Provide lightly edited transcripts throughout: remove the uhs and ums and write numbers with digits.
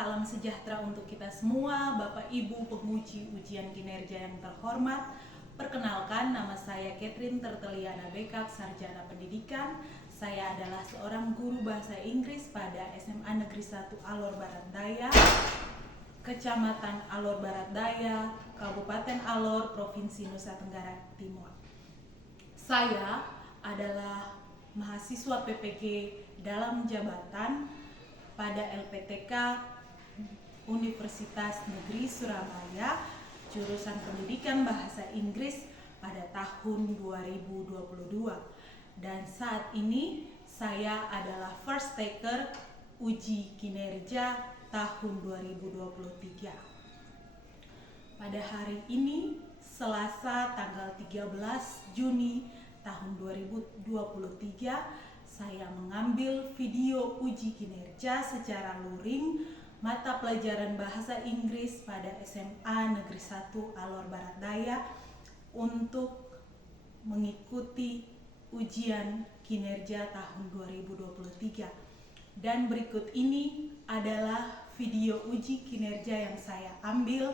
Salam sejahtera untuk kita semua, Bapak Ibu penguji ujian kinerja yang terhormat. Perkenalkan, nama saya Catherine Terteliana Bekak, Sarjana Pendidikan. Saya adalah seorang guru bahasa Inggris pada SMA Negeri 1 Alor Barat Daya, Kecamatan Alor Barat Daya, Kabupaten Alor, Provinsi Nusa Tenggara Timur. Saya adalah mahasiswa PPG dalam jabatan pada LPTK Universitas Negeri Surabaya, jurusan Pendidikan Bahasa Inggris pada tahun 2022. Dan saat ini saya adalah first taker uji kinerja tahun 2023. Pada hari ini, Selasa tanggal 13 Juni tahun 2023, saya mengambil video uji kinerja secara luring mata pelajaran bahasa Inggris pada SMA Negeri 1 Alor Barat Daya untuk mengikuti ujian kinerja tahun 2023. Dan berikut ini adalah video uji kinerja yang saya ambil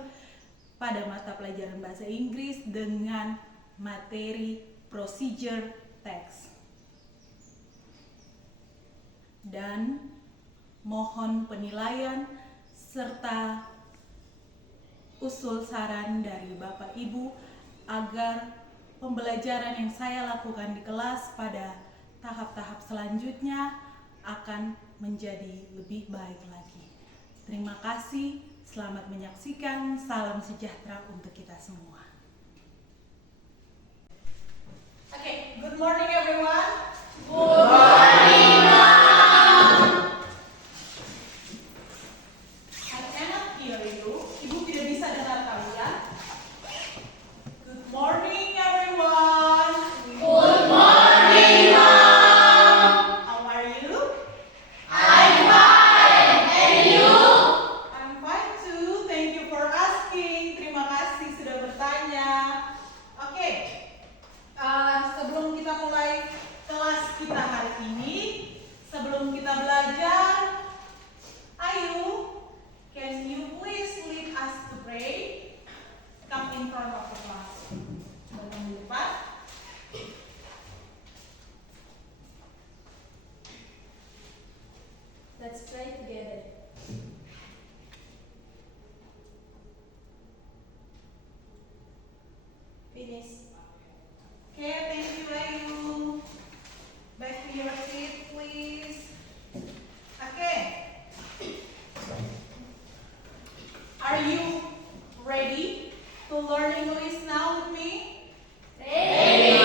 pada mata pelajaran bahasa Inggris dengan materi procedure text. Dan mohon penilaian serta usul saran dari Bapak Ibu agar pembelajaran yang saya lakukan di kelas pada tahap-tahap selanjutnya akan menjadi lebih baik lagi. Terima kasih, selamat menyaksikan, salam sejahtera untuk kita semua. Okay, good morning everyone. Good morning. Let's pray together. Finish. Okay, thank you, Ayu. Back to your seat, please. Okay. Are you ready to learn English now with me? Ready.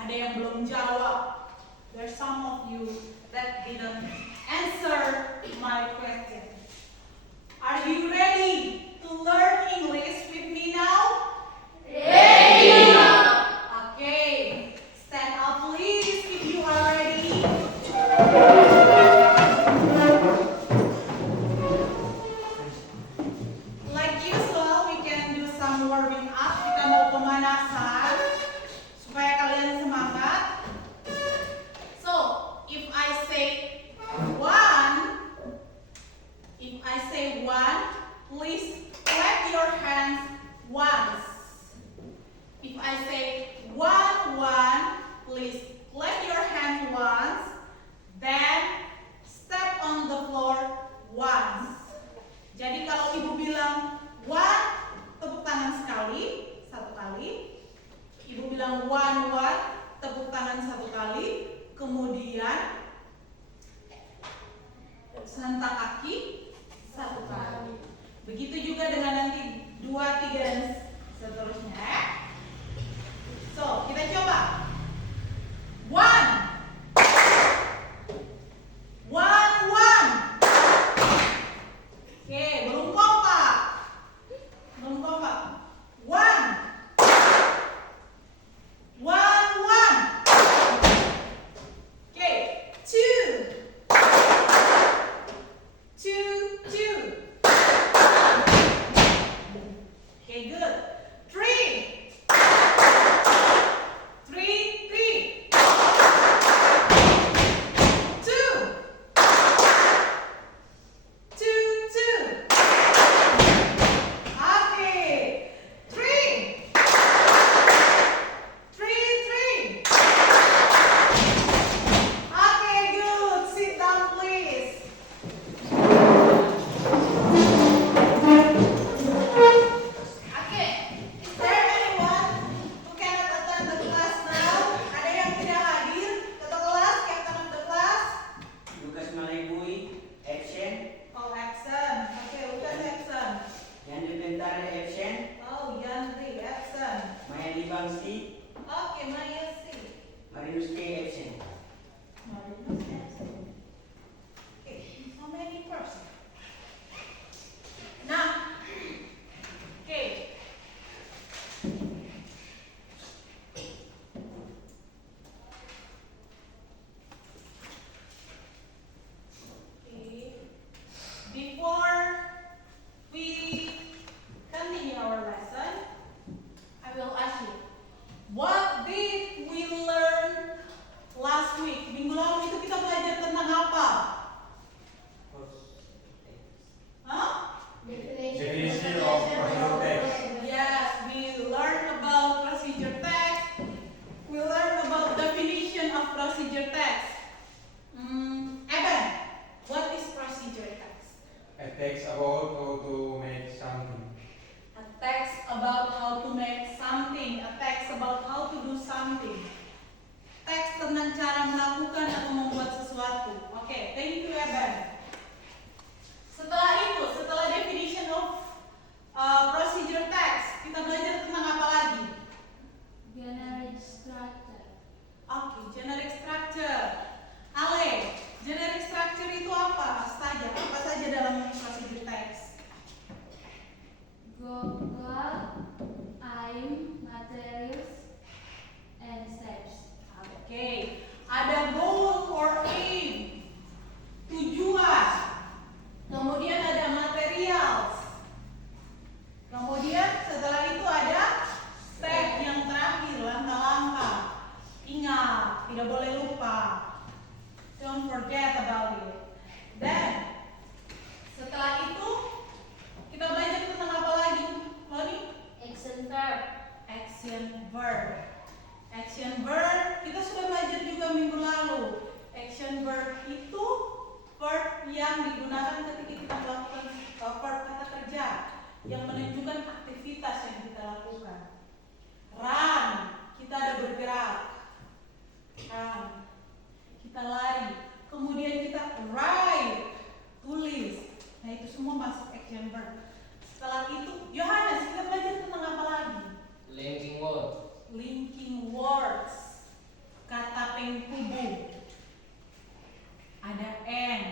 Ada yang belum jawab. There's some of you that didn't answer my question. Are you ready to learn English with me now? Ready! Okay, stand up please if you are ready. Like usual, we can do some warming up. Kita mau pemanasan supaya kalian semangat. If I say one, please clap your hands once. If I say one, please clap your hands once. Then step on the floor once. Jadi kalau ibu bilang one, tepuk tangan satu kali. Ibu bilang one, tepuk tangan satu kali. Kemudian sentak kaki satu kali. Begitu juga dengan nanti 2, 3 dan seterusnya. So, kita coba. One. Oke, belum kompak. One. Okay, two. Okay, good. Three. text about how to make something. A text about how to make something. A text about how to do something. Teks tentang cara melakukan atau membuat sesuatu. Oke, thank you Evan. Setelah definition of procedure text, kita belajar tentang apa lagi? Generic structure. Oke, generic structure. Ale, generic structure itu apa saja? Apa saja dalam procedure text? Goal, aim, materials, and steps. Oke, ada goal or aim, tujuan. Kemudian ada materials. Kemudian setelah itu ada step yang terakhir, langkah-langkah. Ingat, tidak boleh lupa. Don't forget about it. Dan setelah itu kita belajar tentang apa lagi, Loni? Action verb. Action verb. Action verb kita sudah belajar juga minggu lalu. Action verb itu verb yang digunakan ketika kita melakukan verb kata kerja yang menunjukkan aktivitas yang kita lakukan. Run, kita ada bergerak. Run, kita lari. Kemudian kita write, tulis. Nah itu semua masuk action verb. Setelah itu, Yohanes, kita belajar tentang apa lagi? Linking word. Linking words, kata penghubung. Ada and,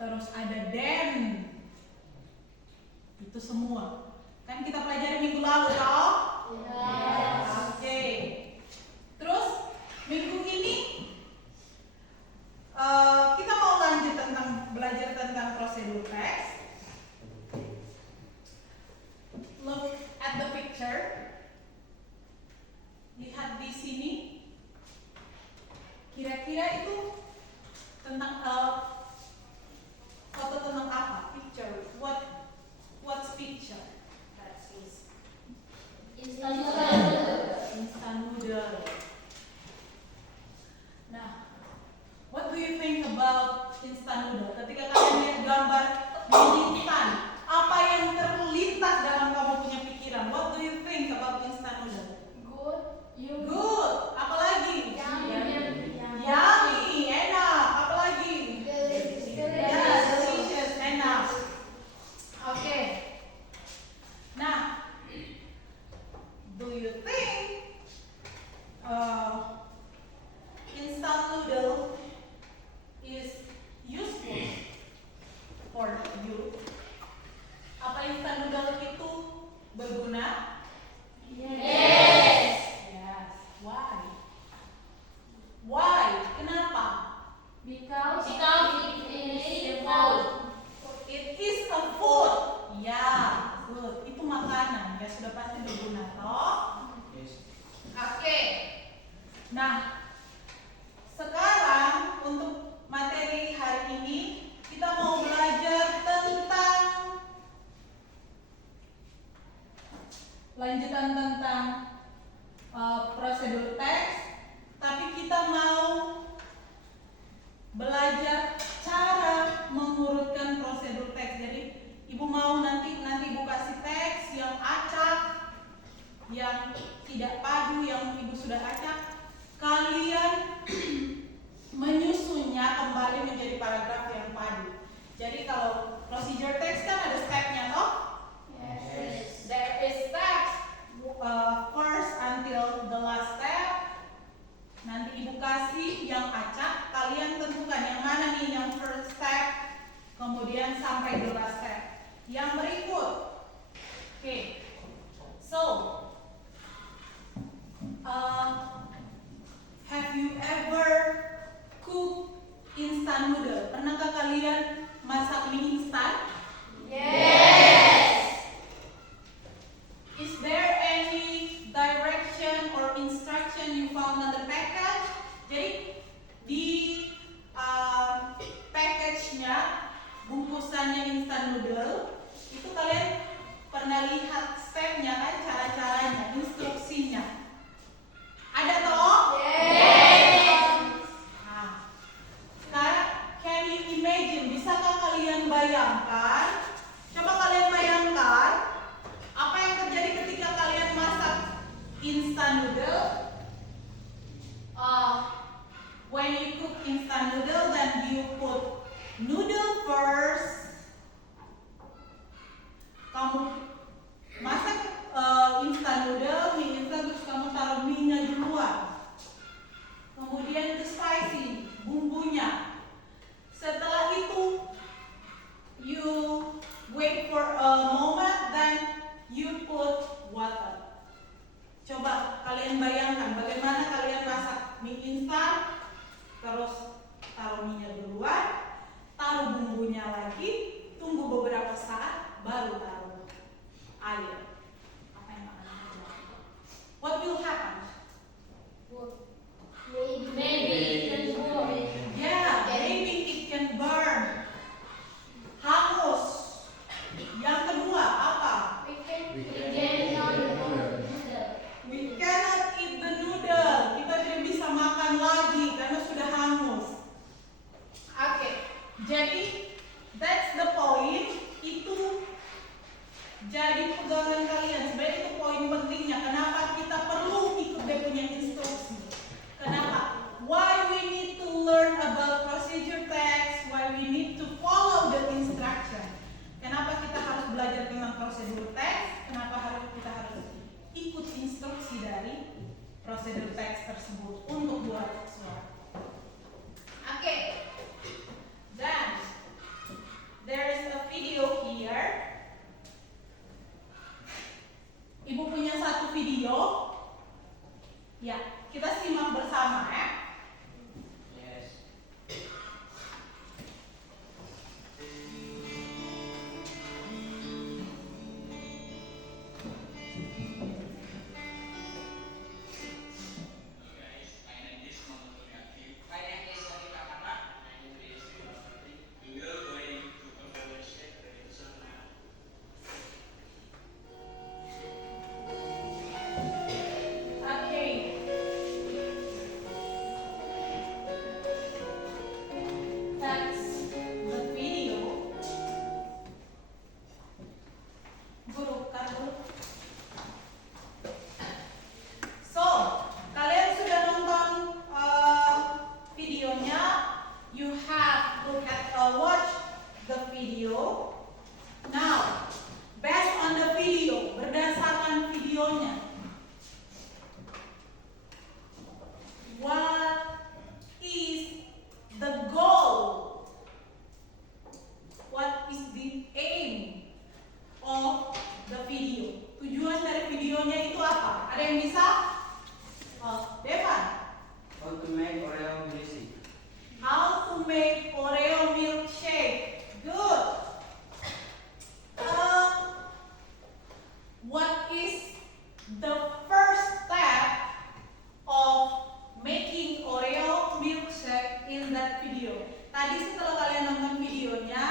terus ada then. Itu semua kan kita pelajari minggu lalu, toh? Yes. Oke. Terus minggu ini kita mau lanjut belajar tentang prosedur teks. Look at the picture. Lihat di sini. Kira-kira itu tentang foto tentang apa? Picture. What's picture? That is Instant noodle. instant noodle. Nah, what do you think about instant noodle? Ketika kalian lihat gambar mie instan, apa yang terlintas dalam kamu punya pikiran? What do you think about instant noodle? Good. You. Good. Apalagi? Yummy. Enak. Apalagi? Delicious. Yes, delicious. Enak. Oke. Nah, do you think instant noodle is useful for you? Apa instant noodle itu berguna? Yes. Yes. Why? Why? Kenapa? Because it is food. It is a food. Ya, good. Itu makanan. Ya sudah pasti berguna, toh? Yes. Oke. Nah, sekarang untuk materi hari ini kita mau belajar tentang lanjutan tentang prosedur teks, tapi kita mau belajar cara mengurutkan prosedur teks. Jadi ibu mau nanti ibu kasih teks yang acak, yang tidak padu, yang ibu sudah acak. Kalian menyusunnya kembali menjadi paragraf yang padu. Jadi kalau procedure text kan ada stepnya, toh? Yes. There is steps first until the last step. Nanti ibu kasih yang acak, kalian tentukan yang mana nih yang first step, kemudian sampai the last step. Yang berikut, oke. So, have you ever cooked instant noodle? Pernahkah kalian masak mie instan? Yes. Is there any direction or instruction you found on the package? Jadi di package-nya, bungkusannya instant noodle, itu kalian pernah lihat step-nya kan, cara-caranya, instruksinya. Ada toh? Yes. Nah, sekarang can you imagine, bisakah kalian bayangkan, coba kalian bayangkan apa yang terjadi ketika kalian masak instant noodle. When you cook instant noodle, then you put noodle first. Kamu masak instant noodle, mie instan, terus kamu taruh mie-nya duluan. Kemudian the spicy, bumbunya. Setelah itu, you wait for a moment, then you put water. Coba kalian bayangkan bagaimana kalian masak mie instan, terus taruh mie-nya duluan, taruh bumbunya lagi, tunggu beberapa saat, baru taruh air. Apa yang akan terjadi? What will happen? Maybe it can go. Yeah, maybe it can burn. Hangus. Yang kedua apa? We cannot We cannot eat the noodle. Kita tidak bisa makan lagi karena sudah hangus. Oke, jadi that's the point. Itu jadi pegangan kalian. Sebenarnya itu poin pentingnya. Kenapa kita perlu ikut dia punya instruksi? Kenapa? Why we need to learn about procedure text? Why we need to follow the instruction? Kenapa kita harus belajar tentang prosedur teks? Kenapa kita harus ikut instruksi dari prosedur teks tersebut untuk buat suara? Oke. Dan there is a video here. Ibu punya satu video. Ya, kita simak bersama ya. Yes. Oke. That's the video. Guru, kan dulu. So, kalian sudah nonton videonya. You have watch the video. Now, based on the video, berdasarkan videonya, what is the goal? What is the aim of the video? Tujuan dari videonya itu apa? Ada yang bisa? Oh, Devan. How to make Oreo milkshake. How to make Oreo milkshake. Good. What is the first step of making Oreo milkshake in that video? Tadi setelah kalian nonton videonya,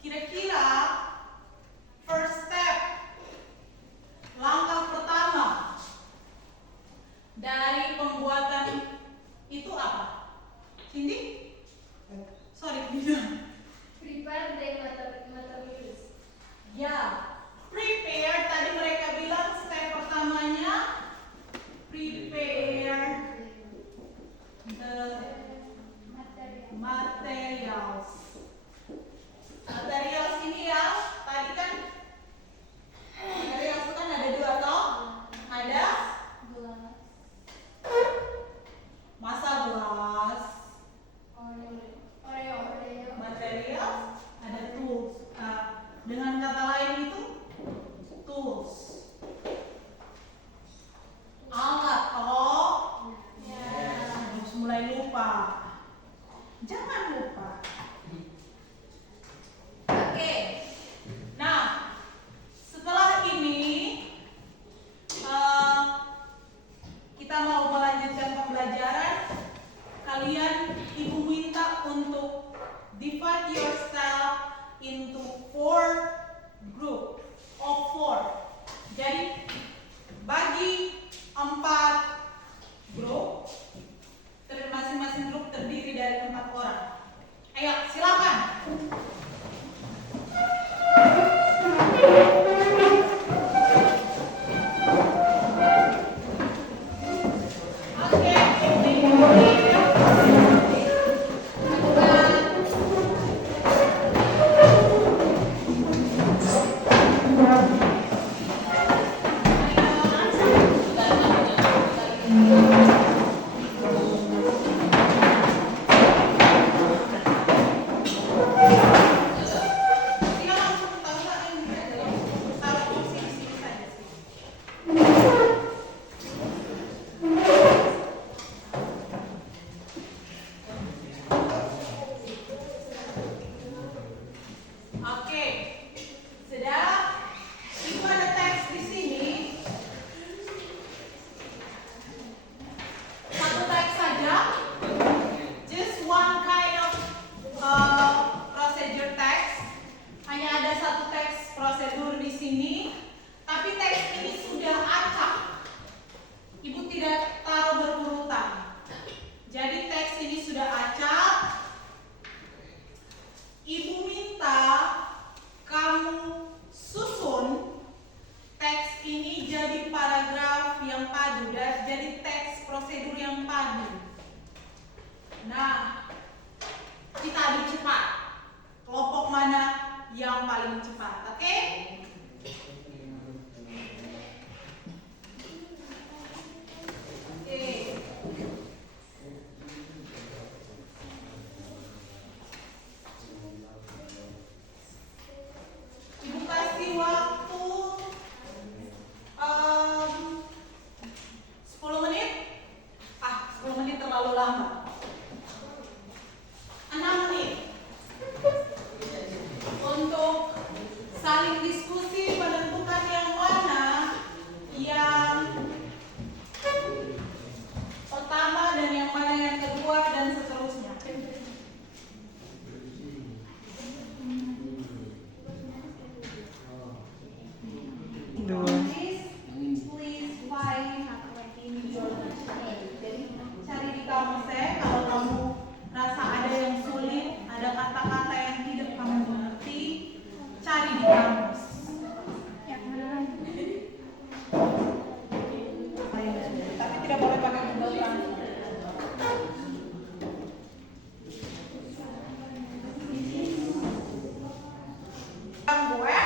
kira-kira first step, langkah pertama dari pembuatan itu apa? Cindy? Sorry, prepare the materials. ya, prepare. Tadi mereka bilang step pertamanya prepare the materials. Materials ini ya, tadi kan materials itu kan ada dua toh. Ada Gelas. masa gelas, Oreo. materials, ada tools. Dengan kata lain itu tools. Alat toh. Harus mulai lupa. Jangan lupa. Oke. Nah, setelah ini kita mau melanjutkan pembelajaran. Kalian, ibu minta untuk divide yourself into 4 group of 4. Jadi bagi 4 grup, masing-masing grup terdiri dari 4 orang. Ayo, silakan. yang paling cepat. Oke? Oke. Ibu kasih waktu 10 menit. 10 menit terlalu lama. 6 menit untuk saling diskusi menentukan yang mana yang pertama dan yang mana yang kedua dan seterusnya. Please find in your cari di kamus kalau kamu rasa ada yang sulit, ada kata-kata yang tidak kamu mengerti, cari di kamus. Tapi tidak boleh pakai Google Translate. Gue?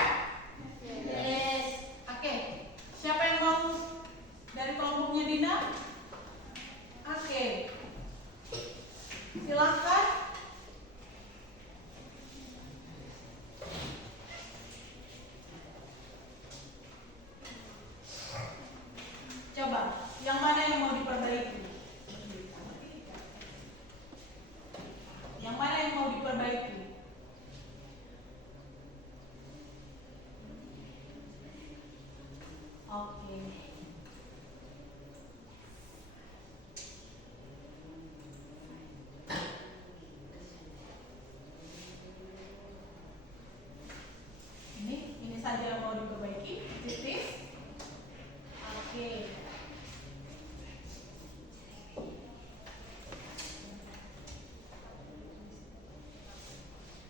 Yes. Oke. Siapa yang mau dari kelompoknya Dina? Oke. Silakan. Coba, yang mana yang mau diperbaiki? Yang mana yang mau diperbaiki? Oke. Ini saja yang mau diperbaiki. This. Oke.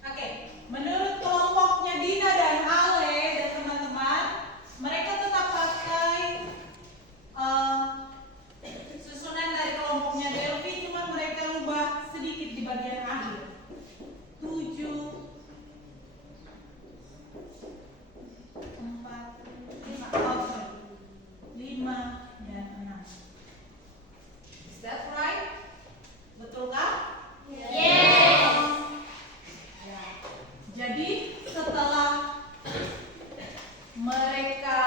Oke, menurut kelompoknya Dina dan Ale dan teman-teman, mereka tetap pakai susunan dari kelompoknya Delvi, cuma mereka ubah sedikit di bagian akhir. 7, 4, 5, dan 6. Is that right? Betulkah? Yes. Ya. Jadi setelah mereka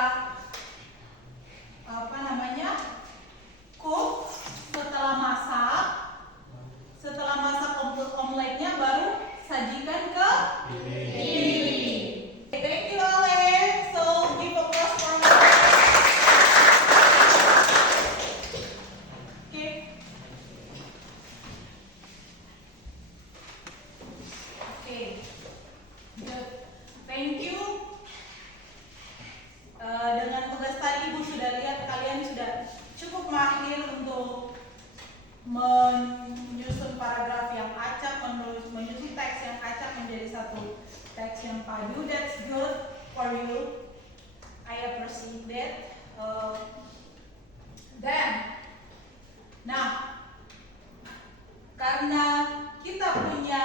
cook, setelah masak omeletnya baru sajikan ke piring. Thank you Ale. So give a applause for me. Oke. Oke. Good. Thank you. Dengan tugas tadi Ibu sudah lihat kalian sudah cukup mahir untuk menyusun paragraf yang acak, menyusun teks yang acak menjadi satu teks yang padu. That's good for you. I appreciate that. Karena kita punya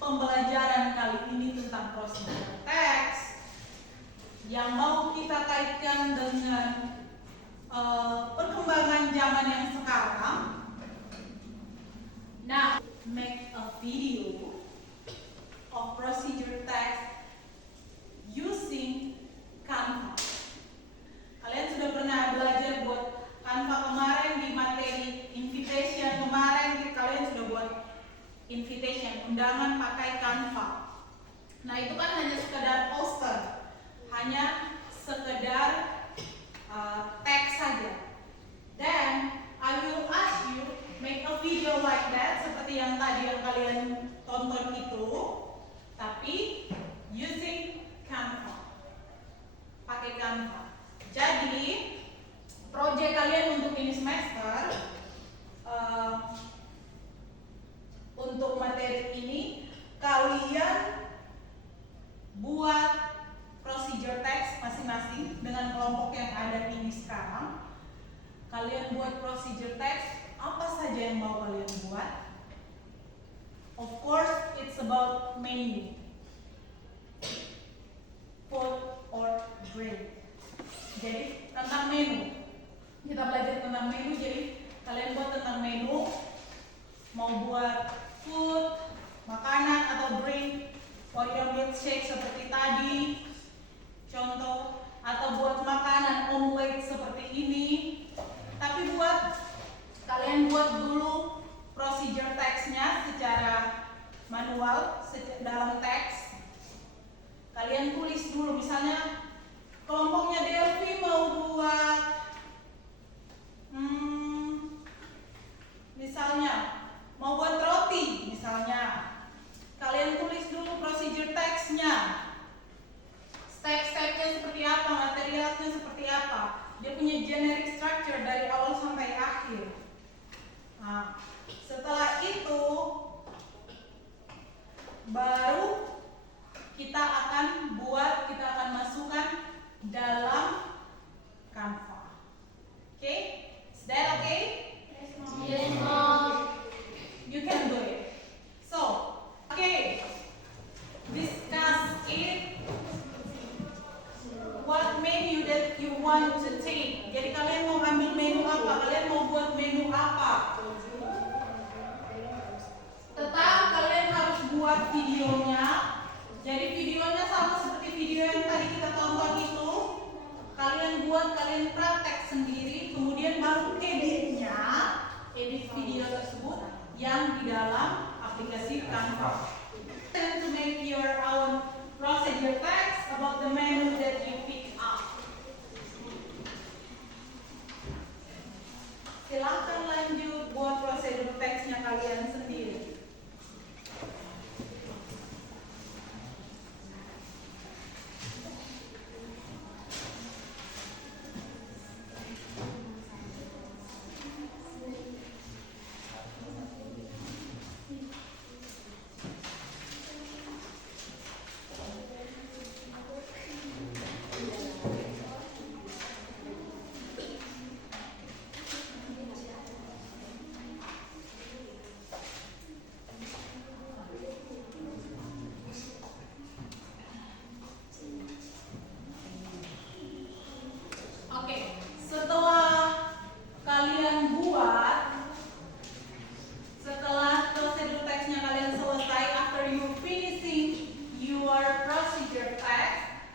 pembelajaran kali ini tentang prosedur teks yang mau kita kaitkan dengan perkembangan zaman yang sekarang. Now, make a video of procedure text using Canva. Kalian sudah pernah belajar buat Canva kemarin di materi invitation. Kemarin kalian sudah buat invitation, undangan pakai Canva. Nah, itu kan hanya sekedar poster, hanya sekedar teks saja. Then I will ask you make a video like that seperti yang tadi yang kalian tonton itu, tapi using Canva, pakai Canva. Jadi proyek kalian untuk ini semester, untuk materi ini kalian buat procedure text masing-masing dengan kelompok yang ada ini sekarang. Kalian buat procedure text apa saja yang mau kalian buat. Of course, it's about menu. For your milkshake seperti tadi, contoh, atau buat makanan omelet seperti ini. Tapi kalian buat dulu procedure text-nya secara manual dalam teks. Kalian tulis dulu, misalnya kelompoknya Delvi mau buat misalnya mau buat roti misalnya. Kalian tulis dulu procedure text-nya. Step-stepnya seperti apa, materialnya seperti apa. Dia punya generic structure dari awal sampai akhir. Nah, setelah itu baru kita akan masukkan dalam Canva. Okay? Is that okay? Yes, Mom. You can do it. So, okay. Discuss it. What menu that you want to take. Jadi kalian mau ambil menu apa? Kalian mau buat menu apa? Tetap kalian harus buat videonya. Jadi videonya sama seperti video yang tadi kita tonton itu. Kalian buat, kalian praktek sendiri, kemudian baru edit video tersebut yang di dalam aplikasi Canva. To make your own procedure text about the menu that you pick up. Silahkan lanjut buat prosedur teksnya kalian sendiri. Oke, setelah prosedur teksnya kalian selesai, after you finishing your procedure text,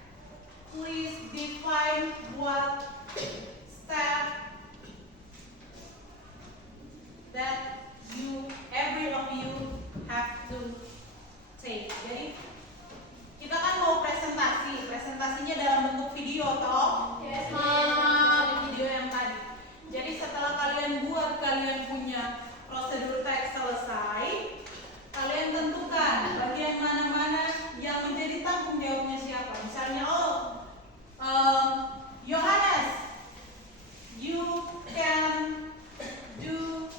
please define what step that every of you have to take. Jadi kita kan mau presentasinya dalam bentuk video toh? Yes, Mom. Video yang tadi. Jadi setelah kalian punya prosedur teks selesai, kalian tentukan bagian mana-mana yang menjadi tanggung jawabnya siapa. Misalnya, Yohanes, you can do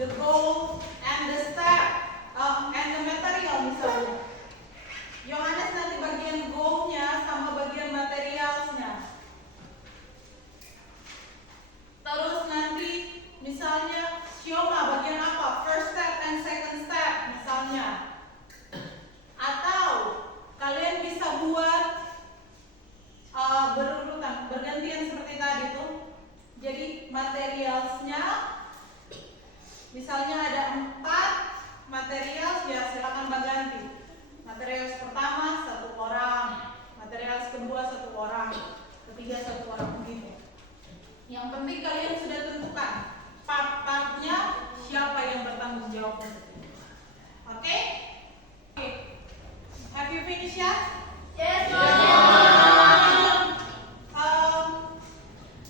the goal and the step and the material misalnya. Yohanes nanti bagian goalnya sama bagian materialnya. Terus nanti misalnya Syoma bagian apa? First step and second step misalnya. Atau kalian bisa buat berurutan, bergantian seperti tadi tuh. Jadi materialsnya misalnya ada 4 material, ya silakan berganti. Material pertama 1 orang, material kedua 1 orang, ketiga 1 orang begitu. Yang penting kalian sudah tentukan part-partnya siapa yang bertanggung jawab. Oke? Have you finished yet? Yes, Mom.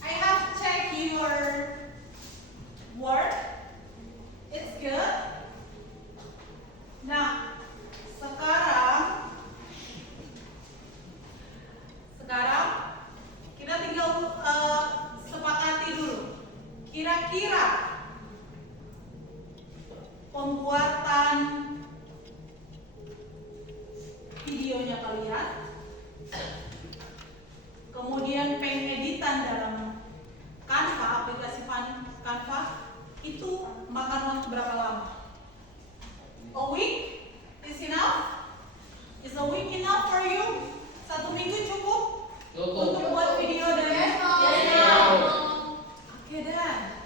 I have checked your work. It's good. Nah, sekarang kita tinggal sepakati dulu. Kira-kira pembuatan videonya kalian, kemudian pengeditan dalam Canva, aplikasi Canva itu makan waktu berapa lama? A week? Is enough? Is a week enough for you? 1 minggu cukup? Untuk buat video dan Yes, Mom. Oke dan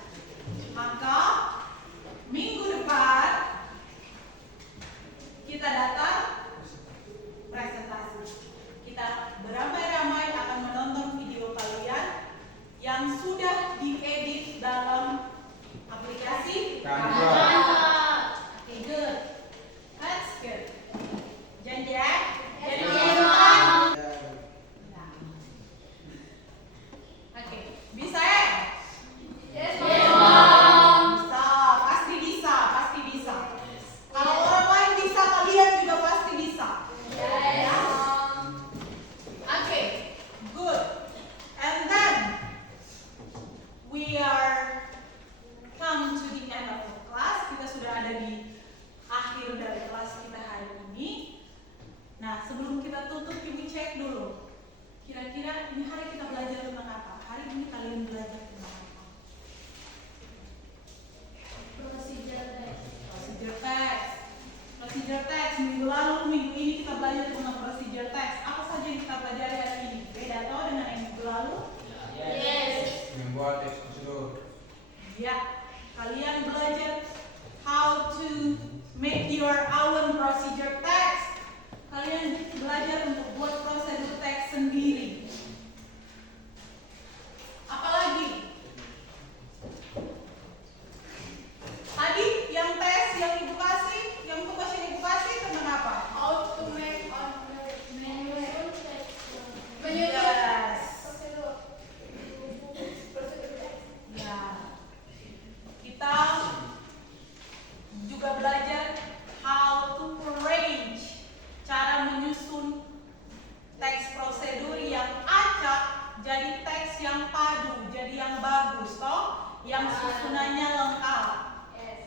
maka minggu depan kita datang lalu minggu ini kita belajar tentang procedure text. Apa saja yang kita pelajari hari ini? Beda atau dengan yang minggu lalu? Yes. Membuat teks prosedur. Ya, kalian belajar how to make your own procedure text. Kalian belajar untuk buat prosedur teks sendiri. Apalagi? Tadi yang tes yang ibu kasih, yang tugas yang ibu kasih tentang apa? How to make on the menu text. Yes. Prosedur. Prosedur text. Ya. Kita juga belajar how to arrange, cara menyusun teks prosedur yang acak jadi teks yang padu, jadi yang bagus, toh, yang susunannya lengkap. Yes.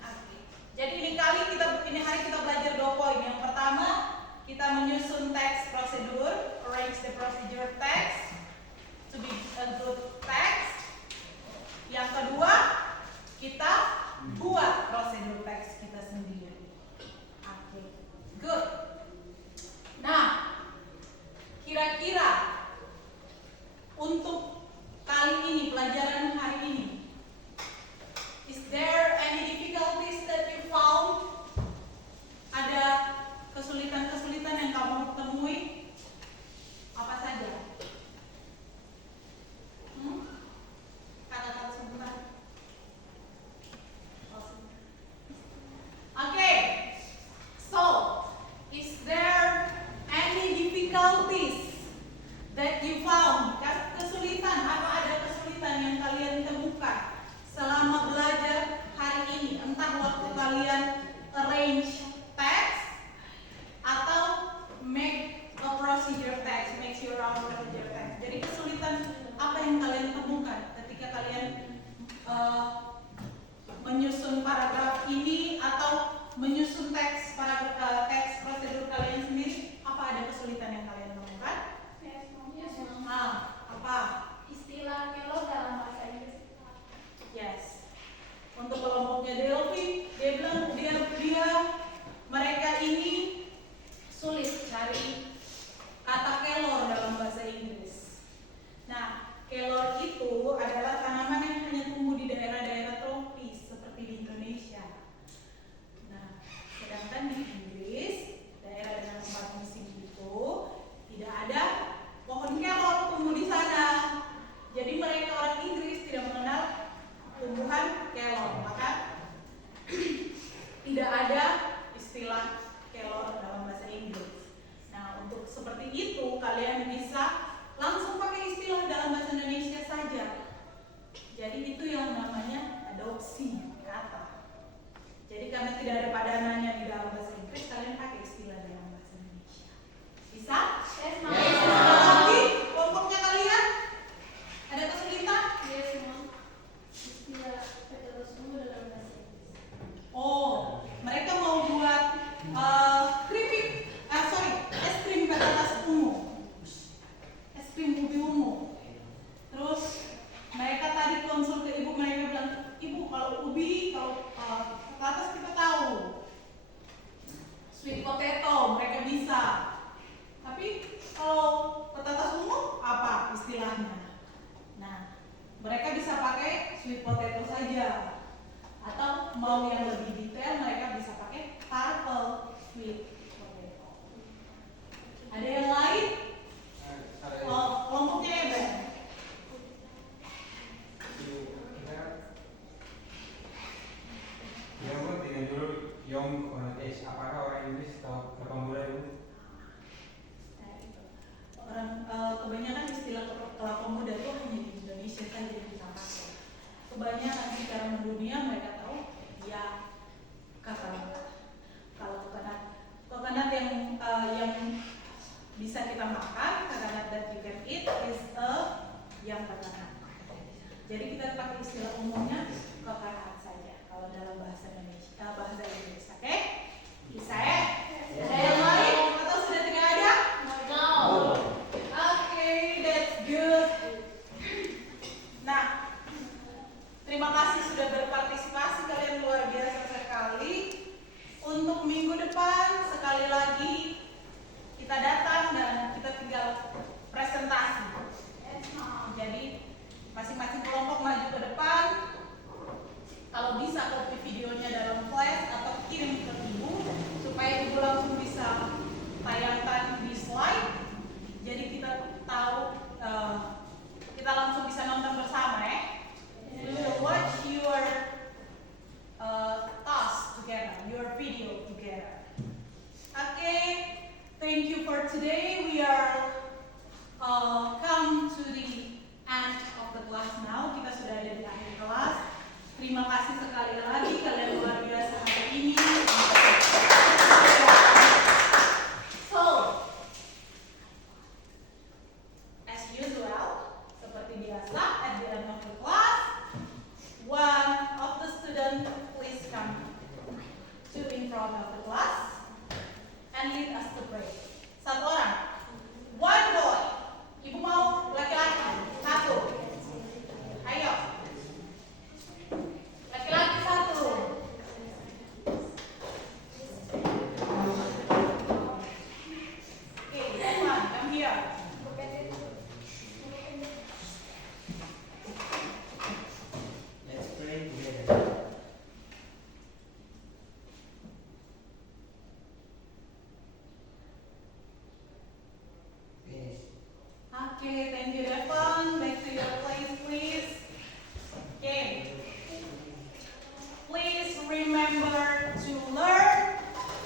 Oke. Jadi ini hari kita belajar 2 poin. Yang pertama, kita menyusun teks prosedur, arrange the procedure text to be a good text. Yang kedua, kita buat prosedur teks kita sendiri. Oke, good. Nah, kira-kira untuk kali ini, pelajaran hari ini, is there any difficulties that you found? Ada kesulitan-kesulitan yang kamu temui? Apa saja? Kata-kata sebentar. Okay, so is there any difficulties that you found? Kesulitan, apa ada kesulitan yang kalian temukan selama belajar hari ini? Entah waktu kalian arrange text atau make a procedure text, make your own procedure text. Jadi kesulitan apa yang kalian temukan ketika kalian menyusun paragraf ini atau menyusun teks teks prosedur kalian sendiri? Apa ada kesulitan yang kalian temukan? Yes, Mom. Yes, Mom. Apa? Istilah kelor dalam bahasa Inggris. Yes. Untuk kelompoknya Delphi, dia bilang mereka ini sulit cari kata kelor dalam bahasa Inggris. Nah, kelor itu adalah tanaman yang hanya tumbuh di daerah-daerah tropis seperti di Indonesia. Nah, sedangkan di Inggris, daerah dengan 4 musim itu tidak ada pohon kelor tumbuh di sana. Jadi mereka orang Inggris tidak mengenal tumbuhan kelor, maka tidak ada istilah kelor dalam bahasa Inggris. Nah, untuk seperti itu kalian bisa langsung pakai istilah dalam bahasa Indonesia saja. Jadi itu yang namanya adopsi kata. Jadi karena tidak ada padanannya di dalam bahasa Inggris, kalian pakai istilah dalam bahasa Indonesia. Bisa? Yes, Mom. Ada lagi kelompoknya kalian? Ada kesulitan? Yes, Mom. Istilah peterus ungu dalam bahasa Inggris. Oh, mereka mau buat es krim patatas ungu, es krim ubi ungu. Terus mereka tadi konsul ke ibu, mereka bilang, ibu kalau ubi, kalau patatas kita tahu, sweet potato mereka bisa. Tapi kalau patatas ungu apa istilahnya? Nah, mereka bisa pakai sweet potato saja. Atau mau yang lebih detail mereka bisa pakai purple sweet potato. Ada yang lain? Kelompoknya Eben. Yang penting dulu yang konotasi. Apakah orang Inggris atau pemuda itu? Nah, itu. Orang kebanyakan istilah kelapa muda itu hanya di Indonesia saja yang kita pakai. Kebanyakan secara mendunia mereka tahu ya coconut. Kalau coconut yang bisa kita makan, coconut that you can eat is yang coconut. Jadi kita pakai istilah umumnya coconut saja kalau dalam bahasa Indonesia, bahasa Inggris, oke? Bisa ya? Ada yang lain atau sudah tidak ada? No. Oke, that's good. Nah, terima kasih sudah berpartisipasi, kalian luar biasa sekali. Untuk minggu depan sekali lagi today we are come to the end of the class now. Kita sudah ada di akhir kelas. Terima kasih sekali lagi, kalian luar biasa hari ini. So, as usual, seperti biasa, at the end of the class, one of the student please come to in front of the class and lead us to pray. Satu orang, one boy. Ibu mau laki-laki satu. Ayo. Laki-laki satu. Okay, that one, come here. Let's pray together. Finish. Okay, thank you, Devon. Back to your place, please. Okay. Please remember to learn.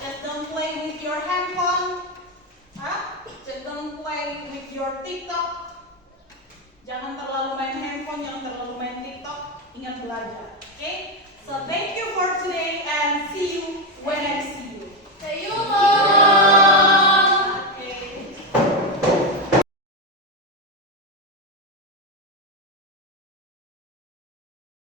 Just don't play with your handphone. Just don't play with your TikTok. Jangan terlalu main handphone, jangan terlalu main TikTok. Ingat belajar. Okay? So thank you for today and see you when I see you.